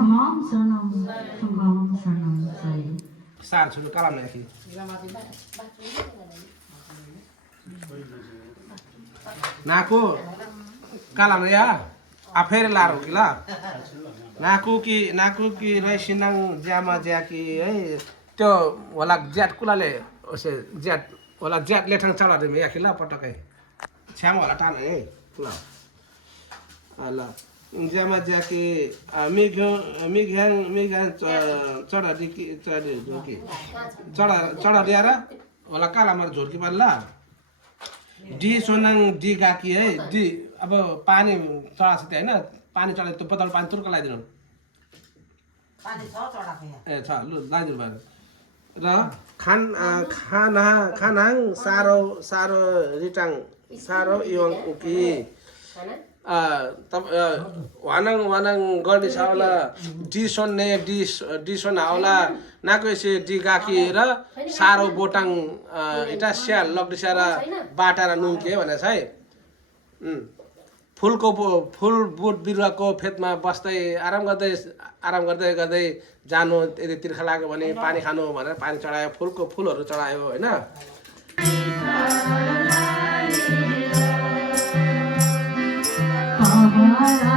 Samam Sanam Sangam Sanam Sai. Sar sudah kalam lagi. Naku kalam ya. Affair lar gila. Naku ki rai sinang jama jaki त्यो वाला ज्याट कुलाले ओसे ज्याट वाला ज्याट लेठang चला दे या खिला पटकै छ्याङ वाला टान है कुला आला ज्यामा ज्याकी मिघ्याङ चढा दिकी चढा दिएर वाला काला मर झोर्की पाल्ला डी सोनाङ डी गाकी है डी अब पानी चढाछ त्यहाँ हैन पानी चढा त्यो बोतल पानी तुर्क लगाइदिनु पानी छ चढाको यहाँ ए छ लु लगाइदिनु भयो र खानाङ सारो रिटाङ सारो इयोङ उकी वानाङ गर्दी छाउला डिसोन ने डिसोन हाउला नाकोसे डि गाकी र सारो बोटाङ इटा स्याल लग्दिसारा बाटारा नुके भने छ है फुल बोट बिरुवाको फेदमा बस्दै आराम गर्दै जानु यदि तिर्खा लाग्यो भने पानी खानु भनेर पानी चढायो फुलहरू चढायो हैन Baba